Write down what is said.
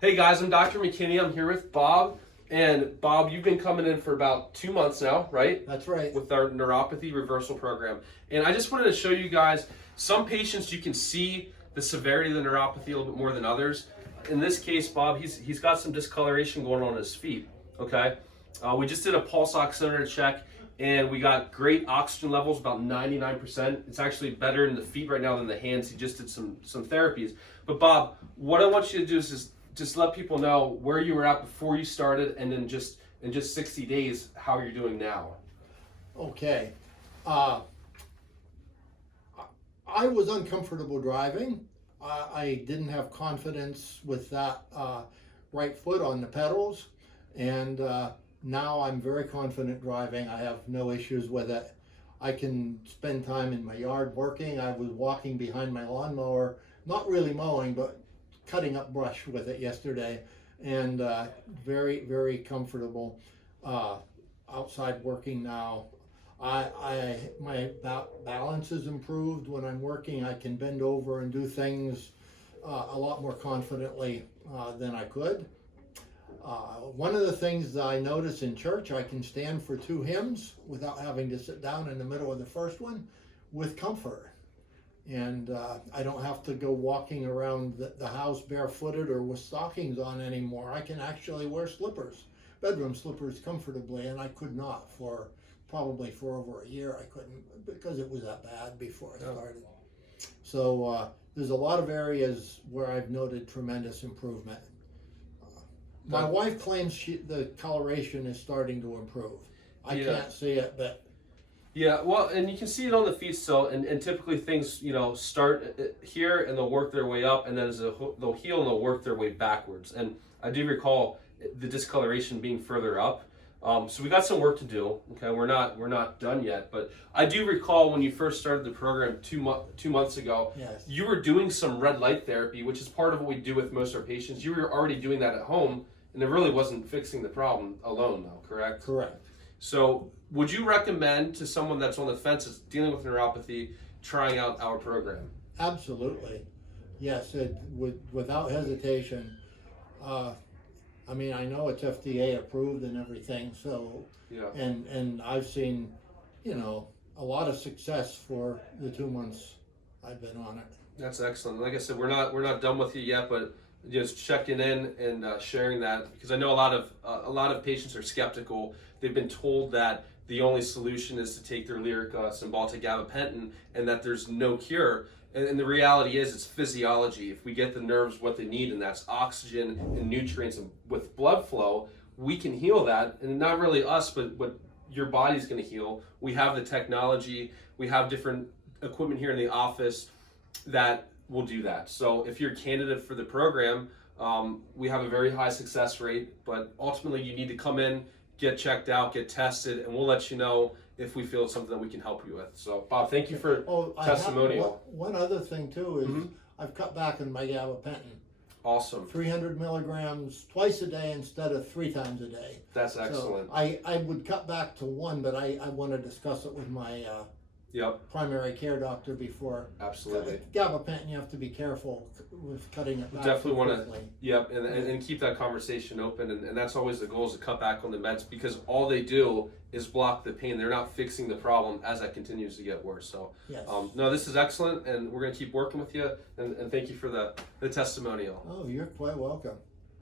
Hey guys, I'm Dr. McKinney. I'm here with Bob. And Bob, you've been coming in for about 2 months now, right? That's right. With our Neuropathy Reversal Program. And I just wanted to show you guys, some patients you can see the severity of the neuropathy a little bit more than others. In this case, Bob, he's got some discoloration going on his feet, okay? We just did a pulse oximeter check and we got great oxygen levels, about 99%. It's actually better in the feet right now than the hands. He just did some therapies. But Bob, what I want you to do is just let people know where you were at before you started, and then just in just 60 days, how you're doing now. Okay. I was uncomfortable driving. I didn't have confidence with that right foot on the pedals, and now I'm very confident driving. I have no issues with it. I can spend time in my yard working. I was walking behind my lawnmower, not really mowing, but cutting up brush with it yesterday, and very, very comfortable outside working now. My balance is improved when I'm working. I can bend over and do things a lot more confidently than I could. One of the things that I notice in church, I can stand for 2 hymns without having to sit down in the middle of the first one with comfort. And I don't have to go walking around the house barefooted or with stockings on anymore. I can actually wear slippers, bedroom slippers, comfortably, and I could not probably for over a year. I couldn't, because it was that bad before I started. So there's a lot of areas where I've noted tremendous improvement. My wife claims the coloration is starting to improve. I can't see it, but yeah, well, and you can see it on the feet still, and typically things, start here and they'll work their way up, and then they'll heal and they'll work their way backwards. And I do recall the discoloration being further up. So we got some work to do. Okay, we're not done yet, but I do recall when you first started the program 2 months ago, yes, you were doing some red light therapy, which is part of what we do with most of our patients. You were already doing that at home, and it really wasn't fixing the problem alone, though, correct? Correct. So would you recommend to someone that's on the fence that's dealing with neuropathy trying out our program? Absolutely. Yes, without hesitation. I mean, I know it's FDA approved and everything, so, yeah. And I've seen, a lot of success for the 2 months I've been on it. That's excellent. Like I said, we're not done with you yet, but just checking in and sharing that, because I know a lot of patients are skeptical. They've been told that the only solution is to take their lyric symbolic gabapentin and that there's no cure. And the reality is, it's physiology. If we get the nerves what they need, and that's oxygen and nutrients and with blood flow, we can heal that. And not really us, but what your body's going to heal. We have the technology. We have different equipment here in the office that will do that. So if you're a candidate for the program, we have a very high success rate, but ultimately you need to come in, get checked out, get tested, and we'll let you know if we feel it's something that we can help you with. So Bob, thank you for testimonial. One other thing too is I've cut back on my gabapentin. Awesome. 300 milligrams twice a day instead of 3 times a day. That's excellent. So I would cut back to 1, but I want to discuss it with my primary care doctor before. Absolutely. Gabapentin, you have to be careful with cutting it back. Definitely want to, and keep that conversation open, and that's always the goal, is to cut back on the meds, because all they do is block the pain. They're not fixing the problem as that continues to get worse. So, yes. No, this is excellent, and we're going to keep working with you, and thank you for the testimonial. Oh, you're quite welcome.